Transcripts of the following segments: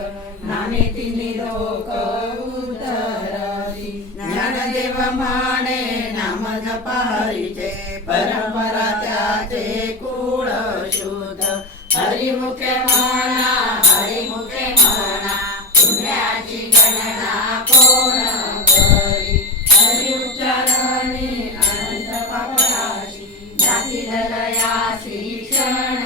नामे तिन्ही लोक उतरली। ज्ञानदेव म्हणे नाम जपा हरीचे, परंपरा त्याचे कुळ शुद्ध। हरिमुखे म्हणा हरिमुखे म्हणा, पुण्याची गणना कोण करी। हरि उच्चारणी अनंत पापराशी, जाती लयासी क्षण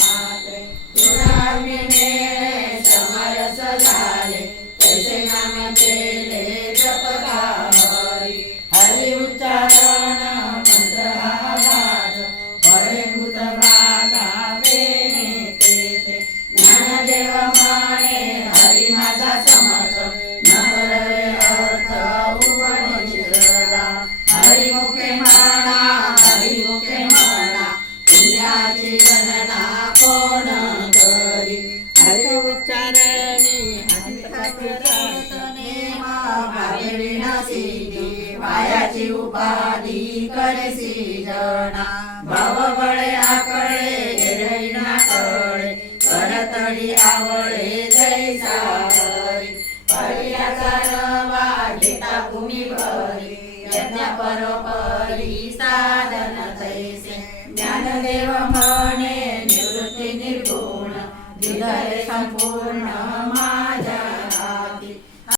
मात्रे। तुराग्नी मेळे समरस झाले, तैसे नाम केले जपता हरी। हरि उच्चारण मंत्र हा वाद, फळे भूत बाधा वेणे तेथे। ज्ञानदेव म्हणे हरी माझा समर्थ, न करवे अर्थ उपनिषदा। हरिमुखे म्हणा हरिमुखे म्हणा, पुण्याची गणना कोण करी। हरि उच्चारणी वायाची उपाधी करेसी जना। भाव बळे आकळे एरविना कळे, करतडी आवळे जैसा हरी। पर्याचा रवा घेता भूमी भरी, यज्ञ परोपरी साधन तैसे। ज्ञानदेव